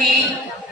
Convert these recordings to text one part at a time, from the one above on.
3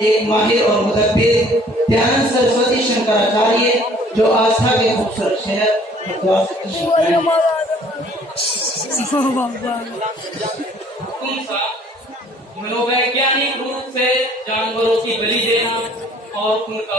ایک ماہر اور مدبر دیانند سرسوتی شنکراچاریہ جو آستھا کے خوبصورت شہر ہریدوار سے تشریف لائے ہیں۔ حکم تھا منوویگیانک روپ سے جانوروں کی بلی دینا اور ان کا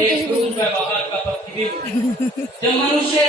ایک روز ویوہار کا پرتیبمب۔ جب منوشیہ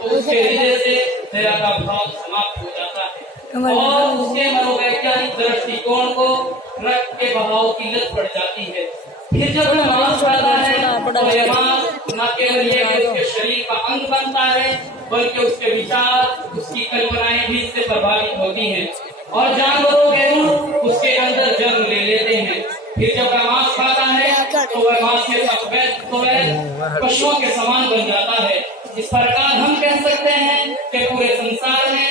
تو اس کے ہردے سے دیا کا بھاؤ سماپت ہو جاتا ہے اور اس کے منوویگیانک درشٹی کون کو رکت کے بہاؤ کی لت پڑ جاتی ہے۔ پھر جب وہ ماس کرتا ہے تو یہ ماس نہ کیول یہ کہ اس کے شریر کا انگ بنتا ہے بلکہ اس کے وچار، اس کی کلپنائیں بھی اس سے پربھاوت ہوتی ہیں اور جانوروں کے روح اس کے اندر جنم لے لیتے ہیں۔ پھر جب وہ ماس کھاتا ہے تو وہ ماس کے ساتھ پشوؤں کے سامان بن جاتا ہے۔ اس پرکار ہم کہہ سکتے ہیں کہ پورے سنسار میں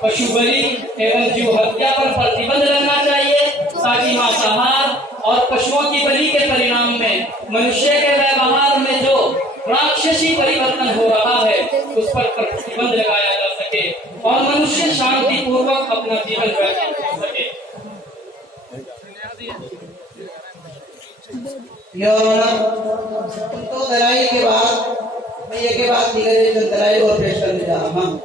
پشو بلی ایوم جیو ہتیا پر پرتیبندھ رہنا چاہیے تاکہ ماساہار اور پشوؤں کی بلی کے پرینام میں منشیہ کے ویوہار میں جو راکشسی پریورتن ہو رہا ہے اس پر پرتیبندھ لگایا جا سکے اور منشیہ شانتی پوروک اپنا جیون ویتیت کر سکے۔ تو دلائل کے بعد میں یہ کے بعد دیگر چند دلائل اور پیش کرنے جا رہا ہوں۔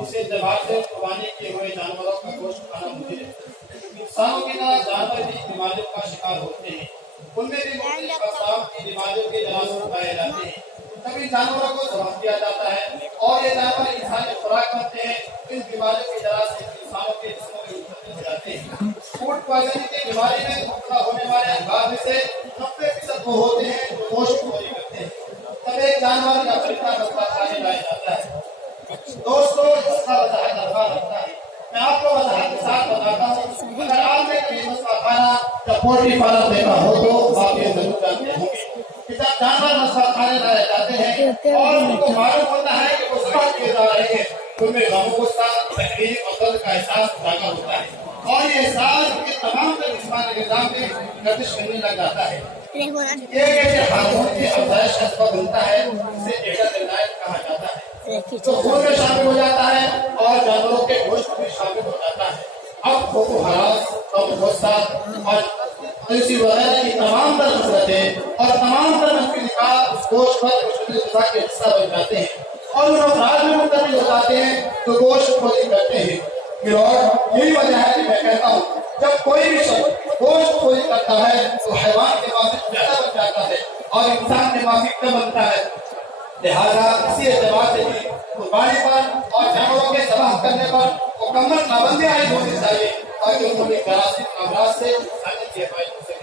اسے دباؤ سے قربانی کیے ہوئے جانوروں کا گوشت کھانا مفید ہے۔ انسانوں کی طرح جانور بھی بیماریوں کا شکار ہوتے ہیں، ان میں بھی مختلف اقسام کی بیماریوں کے جراثیم پائے جاتے ہیں۔ تب ان جانوروں کو ذبح کیا جاتا ہے اور یہ جانور انسانی خوراک بنتے ہیں۔ ان بیماریوں کے جراثیم انسانوں کے جسموں میں منتقل ہو جاتے ہیں۔ فوڈ پوائزننگ کی بیماری میں مبتلا ہونے والے انواع میں سے 90% وہ ہوتے ہیں جو گوشت چوری کرتے ہیں۔ تب ایک جانور یا پرندہ مسئلہ کھانے لایا جاتا ہے۔ دوستو اس کا وضاحت درکار رکھتا ہے۔ میں آپ کو وضاحت کے ساتھ بتاتا ہوں، اگر آپ نے کبھی مسئلہ کھانا یا پولٹری فارم دیکھا ہو تو آپ یہ ضرور جانتے ہوں گے کہ جب جانور مسئلہ کھانے لائے جاتے ہیں اور ان کو معلوم ہوتا ہے کہ وہ ذبح کیے جا رہے ہیں تو ان میں غم و غصہ، تکلیف اور درد کا احساس اجاگر ہوتا ہے اور یہ احساس ان کے تمام تر جسمانی نظام میں گردش کرنے لگ جاتا ہے۔ ایک ایسے ہارمون کی افزائش کا سبب بنتا ہے جسے ایڈرینالائن کہا جاتا ہے، جو خون میں شامل ہو جاتا ہے اور جانوروں کے گوشت میں شامل ہو جاتا ہے۔ اب خوف و ہراس اور غصہ اور اسی وغیرہ کی تمام تر حسرتیں اور تمام تر منفی نکات اس گوشت پر مشکل غذا کے حصہ بن جاتے ہیں اور ان افراد میں منتقل ہو جاتے ہیں جو گوشت خوری کرتے ہیں۔ اور یہی وجہ ہے کہ میں کہتا ہوں جب کوئی بھی شخص گوشت خوری کرتا ہے تو حیوان کے مافک زیادہ بن جاتا ہے اور انسان کے مافک کم بنتا ہے۔ لہذا اسی اعتبار سے بھی قربانی پر اور جانوروں کے ذبح کرنے پر مکمل پابندی عائد ہونی چاہیے تاکہ انہوں نے جراثیم امراض سے انسانیت کی حفاظت ہو سکے۔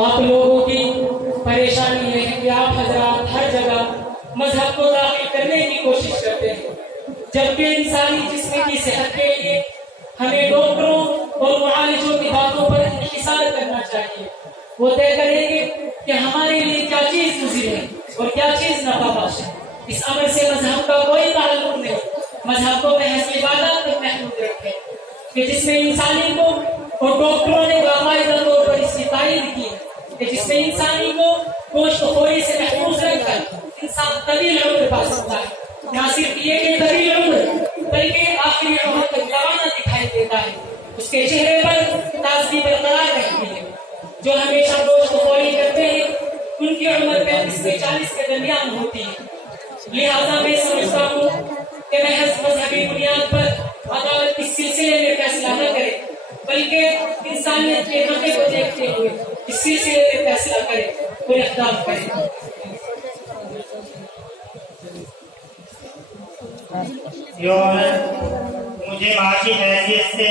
آپ لوگوں کی پریشانی ہے کہ آپ حضرات ہر جگہ مذہب کو داخل کرنے کی کوشش کرتے ہیں، جبکہ انسانی جسم کی صحت کے لیے ہمیں ڈاکٹروں اور معالجوں کی باتوں پر انحصار کرنا چاہیے۔ وہ طے کریں گے کہ ہمارے لیے کیا چیز مضر ہے اور کیا چیز نفع بخش ہے۔ اس امر سے مذہب کا کوئی تعلق نہیں، مذہب کو محض عبادت تک محدود رکھے کہ جس میں انسانی کو، اور ڈاکٹروں نے باقاعدہ طور پر اس کی تعریف کی ہے کہ جس میں انسانی کو گوشت خوری سے محفوظ رکھ کر انسان طویل عمر پا سکتا ہے۔ نہ صرف یہ کہ طویل عمر بلکہ آخری عمر تک جوانہ دکھائی دیتا ہے، اس کے چہرے پر تازگی برقرار رہتی ہے۔ جو ہمیشہ گوشت خوری کرتے ہیں ان کی عمر 35 سے 40 کے درمیان ہوتی ہے۔ لہذا میں سمجھتا ہوں کہ محض مذہبی بنیاد پر عدالت اس سلسلے میں فیصلہ نہ کرے بلکہ انسانیت کے نفع کو دیکھتے ہوئے اس سلسلے میں فیصلہ کرے اور اقدام کرے۔ مجھے معاشی حیثیت سے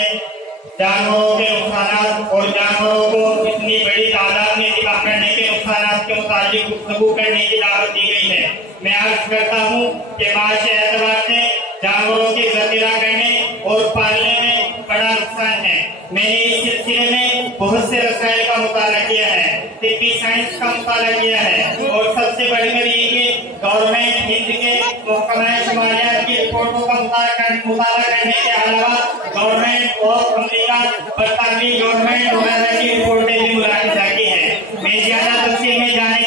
جانوروں کے نقصانات اور جانوروں کو اتنی بڑی تعداد میں ذبح کرنے کے نقصانات کے متعلق گفتگو کرنے کی دعوت دی گئی ہے۔ میں عرض کرتا ہوں کہ معاشی اعتبار سے جانوروں کے ذخیرہ کرنے اور پالنے میں بڑا نقصان ہے۔ میں نے اس سلسلے میں بہت سے رسائل کا مطالعہ کیا ہے، طبی سائنس کا مطالعہ کیا ہے اور سب سے بڑھ کر یہ کہ گورنمنٹ ہند کے محکمہ شماریات کی رپورٹوں کا مطالعہ کرنے کے علاوہ گورنمنٹ اور امریکہ، برطانوی گورنمنٹ وغیرہ کی رپورٹیں بھی ملاحظہ کی ہیں۔ میں زیادہ تفصیل میں جانے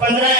15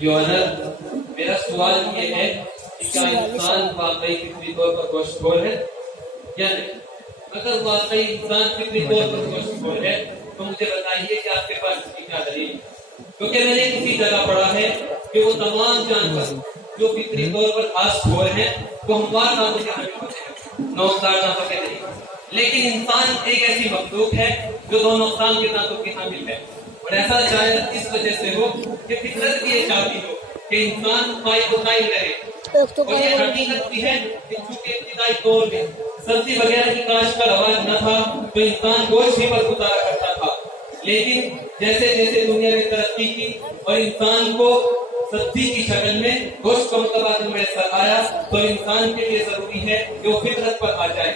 جو میرا سوال یہ ہے کہ کیا انسان واقعی فطری طور پر گوشت خور ہے یا نہیں؟ اگر واقعی انسان فطری طور پر گوشت خور ہے تو مجھے بتائیے کہ آپ کے پاس اس کی کیا دلیل ہے؟ کیونکہ میں نے کسی جگہ پڑھا ہے کہ وہ تمام جانور جو فطری طور پر خاص خور ہیں وہ ہموار ناموں کے حامل ہوتے ہیں، نوکدار ناموں کے نہیں، لیکن انسان ایک ایسی مخلوق ہے جو دو نقصان کے دانتوں کی حامل ہے، اور ایسا شاید اس وجہ سے ہو کہ فطرت کی یہ چاہتی ہو کہ انسان قائم و قائم رہے، اور یہ حقیقت بھی ہے کہ چونکہ ابتدائی دور میں سبزی وغیرہ کی کاشت کا رواج نہ تھا تو انسان گوشت ہی پر گزارا کرتا تھا، لیکن جیسے جیسے دنیا نے ترقی کی اور انسان کو سبزی کی شکل میں گوشت کا متبادل میسر آیا تو انسان کے لیے ضروری ہے کہ وہ فطرت پر آ جائے،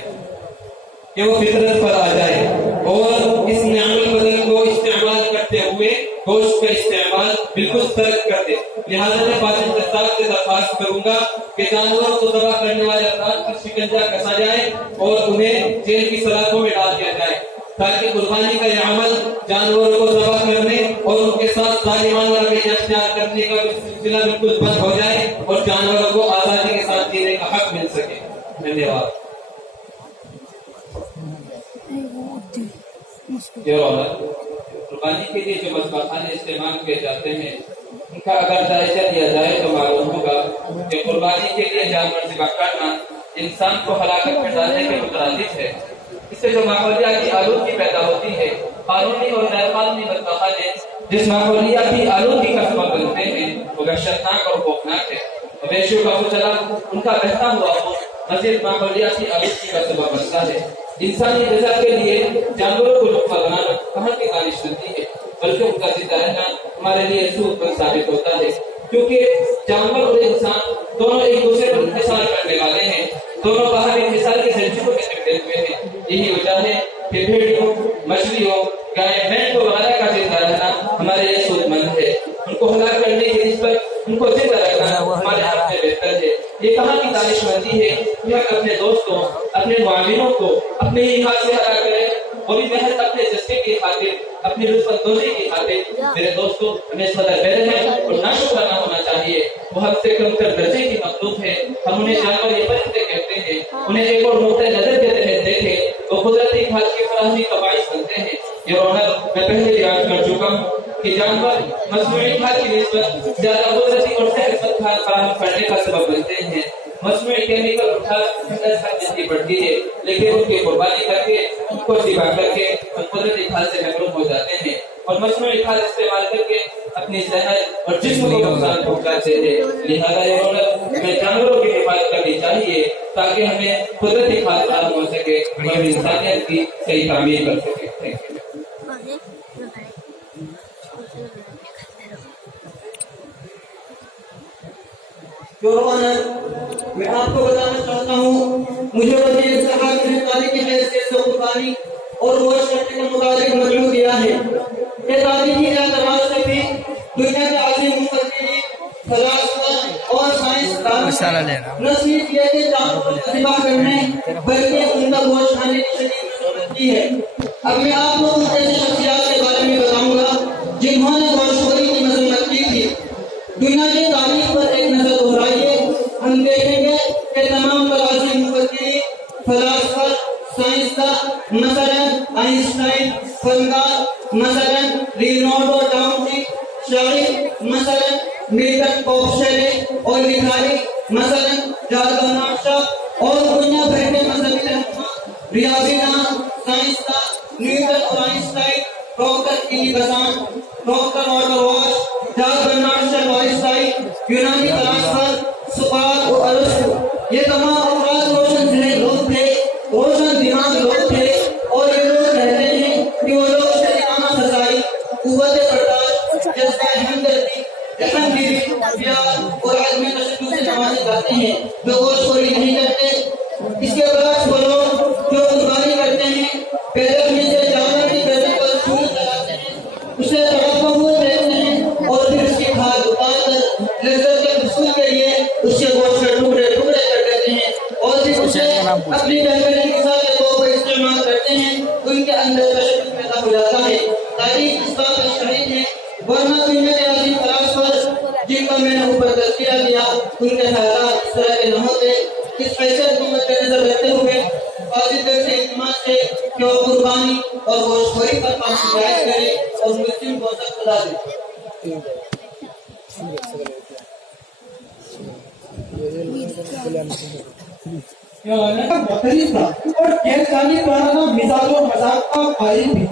اور اس نعمت بدل کو استعمال کرتے ہوئے گوشت کا استعمال بالکل ترک کر دے۔ لہٰذا میں فاطم دستار سے درخواست کروں گا کہ جانوروں کو ذبح کرنے والے افراد پر شکنجہ کسا جائے اور انہیں جیل کی سلاخوں میں ڈال دیا جائے، تاکہ قربانی کا یہ عمل جانوروں کو ذبح کرنے اور ان کے ساتھ ظالمانہ رویہ اختیار کرنے کا سلسلہ بالکل بند ہو جائے اور جانوروں کو آزادی کے ساتھ جینے کا حق مل سکے۔ دھنیہ واد۔ قربانی کے لیے جو مذبحانے استعمال کیے جاتے ہیں ان کا اگر جائزہ لیا جائے تو معلوم ہوگا کہ قربانی کے لیے جانور ذبح کرنا انسان کو ہلاکت میں ڈالنے کے مترادف ہے۔ اس سے جو ماحولیاتی آلودگی پیدا ہوتی ہے، قانونی اور غیر قانونی مذبحانے جس ماحولیاتی آلودگی کا سبب بنتے ہیں وہ وحشتناک اور خوفناک ہے، اور بے شبہ چلا ان کا بہتا ہوا مزید ماحولیاتی آلودگی کا سبب بنتا ہے۔ انسانی غذا کے لیے جانوروں کو لقمہ بنانا کہاں کی دانش بنتی ہے، بلکہ ان کا زندہ رہنا ہمارے لیے سود مند ثابت ہوتا ہے، کیونکہ جانور اور انسان دونوں ایک دوسرے پر انحصار کرنے والے ہیں، دونوں باہر انحصار کے زنجیروں میں چپٹے ہوئے ہیں۔ یہی وجہ ہے کہ بھیڑیوں، مچھلیوں، گائے، بھینس وغیرہ کا زندہ رہنا ہمارے لیے سود مند ہے، ان کو ہلاک کرنے کی نسبت ان کو زندہ رکھنا ہمارے حق میں بہتر ہے۔ یہ کہاں کی دانش مندی ہے کہ ہم اپنے دوستوں، اپنے معاونوں کو اپنے ہی ہاتھ سے ہلاک کریں، اور بھی محض اپنے جذبے کی خاطر، اپنی لطف اندوزی کی خاطر۔ میرے دوستوں، ہمیں اس قدر بہتر ہے اور ناشکرانہ ہونا چاہیے، وہ حد سے کم تر درجے کی مخلوق ہے۔ ہم انہیں جانور یا پرندے کہتے ہیں، انہیں ایک اور نقطۂ نظر کے تحت دیکھیں تو قدرتی کھاد کی فراہمی کا باعث بنتے ہیں۔ یہ رونق میں پہلے ہی عرض کر چکا ہوں کہ جانور مصنوعی کھاد کی نسبت زیادہ قدرتی اور صحت مند کھاد فراہم کرنے کا سبب بنتے ہیں۔ مصنوعی کیمیکل اٹھا جتنی بڑھتی ہے، لیکن ان کی قربانی کر کے، ان کو ذبح کر کے ہم قدرتی کھاد سے محروم ہو جاتے ہیں، اور مصنوعی کھاد استعمال کر کے اپنی صحت اور جسم کو نقصان پہنچاتے ہیں۔ لہٰذا یہ رونق ہمیں جانوروں کی حفاظت کرنی چاہیے تاکہ ہمیں قدرتی کھاد فراہم ہو سکے اور انسانیت کی صحیح تعمیر کر سکے۔ میں آپ کو بتانا چاہتا ہوں، مجھے وزیر صاحب نے تاریخ کی حیثیت سے قربانی اور گوشت کرنے کا متعلق مطلوب دیا ہے۔ یہ تاریخی اعتبار سے بھی دنیا کے عظیم مفکرین، فلاسفہ اور سائنسدان نہ صرف یہ کہ جانوروں کو ذبح کرنے بلکہ ان کا گوشت کھانے کی شدید ضرورت کی ہے۔ اب میں آپ کو ان ایسی شخصیات کے بارے میں بتاؤں گا جنہوں نے گوشت خوری کی مذمت کی تھی۔ دنیا کی تاریخ پر ایک نظر دہرائیے، ہم دیکھیں گے کہ تمام عظیم مفکرین، فلاسفہ، سائنسداں، مثلاً آئنسٹائن، فنکار مثلاً لیونارڈو ڈاونٹی، شاعر مثلاً ملٹن پوپشیلے اور لکھاری مثلاً جارج برنارڈ شاہ، اور دنیا بھر کے مذہبی رہنما، ریاضیداں، سائنسداں، نیوٹن اور آئنسٹائن، ڈاکٹر ایلی بزان، ڈاکٹر آرتھر واش، جارج برنارڈ شاہ وائسٹائی، یونانی فلاسفہ سقراط اور ارسطو، یہ تمام افراد روشن ذہن لوگ تھے، روشن دماغ لوگ تھے، اور یہ لوگ کہتے ہیں کہ وہ لوگ شریعانہ سزائی، قوت برداشت، جذبہ ہمدردی، رحمدلی، پیار اور عدم تشدد سے نوازے جاتے ہیں، جو گوشت خوری نہیں کرتے۔ اس کے برعکس وہ لوگ جو قربانی کرتے ہیں، پہلے اپنے سے جانور کی گردن پر چھری چلاتے ہیں، اسے تڑپتا ہوا دیکھتے ہیں، اور پھر اس کی کھال اتار کر لذت کے حصول کے لیے اس کے گوشت کے ٹکڑے ٹکڑے کر دیتے ہیں، اور پھر اسے اپنی بہترین غذا کے طور پر استعمال کرتے ہیں۔ ان کے اندر تشدد پیدا ہو جاتا ہے۔ تاریخ اس بات کا شاہد ہے، ورنہ ابھی میرے عظیم تلاش پر جن کا میں نے اوپر تذکرہ دیا ان کے خیالات اس طرح کے نہ ہوتے، اس حیثیت کو مد نظر رکھتے ہوئے واجب سے اہتمام سے کہ وہ قربانی اور گوشت خوری پر پابندی عائد کرے اور مسلم کو سخت سزا دے۔ بکری تھا اور غیرقانونی پرانا مزاج و مذاق کا قائل بھی،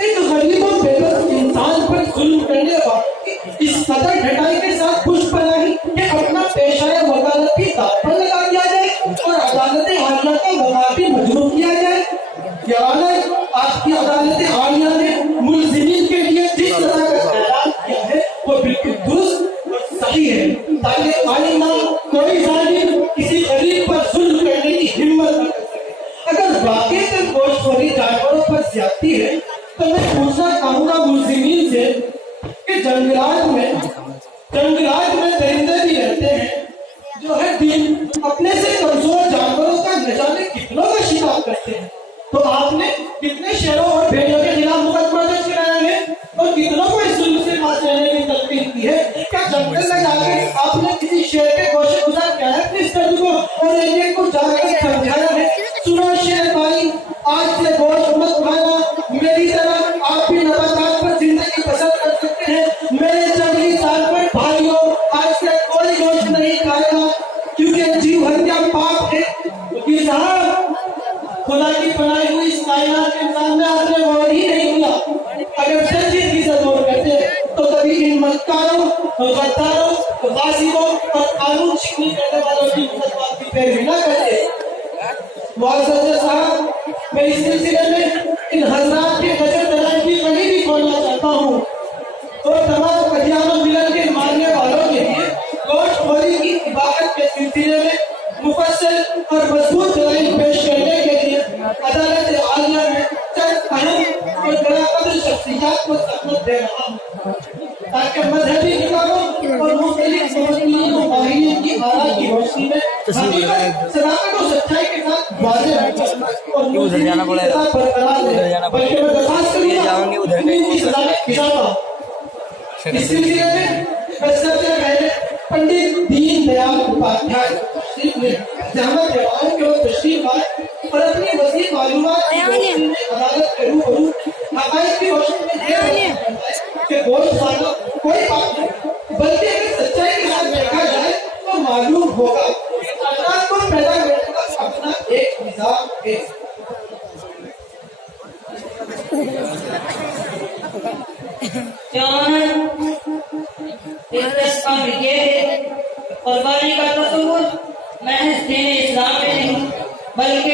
ایک غریب و بے بس انسان پر ظلم کرنے والا اس قدر ڈھٹائی کے ساتھ خوش پناہی کہ اپنا پیشہ وکالت کی داغ پر لگا دیا جائے اور عدالت عالیہ کا وفاقی مجروح کیا جائے۔ یعنی آپ کی عدالت عالیہ نے ملزمین کے لیے جس طرح کا اعلان کیا ہے وہ بالکل درست اور صحیح ہے، تاکہ آئندہ کوئی ظالم کسی غریب پر ظلم کرنے کی ہمت نہ کر سکے۔ اگر واقعی سے گوشت خوری جانوروں پر زیادتی ہے تو میں پوچھنا چاہوں گا ملزمین سے کہ جنگلات میں درندے بھی رہتے ہیں جو ہے دن اپنے سے کمزور جانوروں کا نہ جانے کتنوں کا شکار کرتے ہیں، تو آپ نے کتنے شیروں اور بھیڑیوں کے خلاف مقدمہ درج کرایا ہے اور کتنوں کو اس ظلم سے بچ رہنے کی تلقین کی ہے؟ کیا جنگل میں جا کے آپ نے کسی شیر کے گوشے گزار کیا ہے اپنی درد کو اور ایک کو جا کر سمجھایا ہے؟ سنو شیر بھائی، آج سے گوشت مت کھانا، میری طرح آپ بھی نباتات پر زندگی بسر کر سکتے ہیں۔ میرے جنگلی جانور بھائیوں، آج سے کوئی گوشت نہیں کھائے گا کیونکہ جیو ہتیا پاپ ہے۔ وکیل صاحب، خدا کی بنائی ہوئی اس کائنات کے انسان میں آپ نے غور ہی نہیں کیا۔ اگر سچی کی ضرور کرتے تو کبھی ان مکاروں، غداروں، غاصبوں اور قانون شکنی کرنے والوں کی مقدمات کی پیروی نہ کرتے۔ معزز صاحب، میں اس سلسلے میں ان حضرات کے غجر دلائل کی کڑی بھی کھولنا چاہتا ہوں اور تمام قدیانہ ملن کے ماننے والوں کے لیے گوشت خوری کی اباحت کے سلسلے میں مفصل اور مضبوط دلائل پیش کرنے کے لیے عدالت عالیہ میں چند اہم اور بڑا قدر شخصیات کو سبقت دے رہا ہوں تاکہ مذہبی کتابوں اور مختلف مفسرین و ماہرین کی آراء کی روشنی میں حقیقت، صداقت و سچائی کے ساتھ واضح رکھیں اور مسلمین کی سزا برقرار رہے۔ بلکہ میں درخواست کروں گا ان کی سزا میں اضافہ۔ اس سلسلے میں سب سے پہلے پنڈت دین دیال اپادھیائے تشریف لے زحمت جوان کے وہ تشریف آئے اور اپنی وسیع معلومات کی روشنی میں عدالت کے روبرو حقائق کی روشنی میں یہ کہ گوشت کھانا کوئی بات نہیں، بلکہ اگر سچائی کے ساتھ دیکھا جائے تو معلوم ہوگا کہ اللہ کو پیدا کرنے کا اپنا ایک نظام ہے۔ قربانی کا تصور محض دین اسلام میں نہیں بلکہ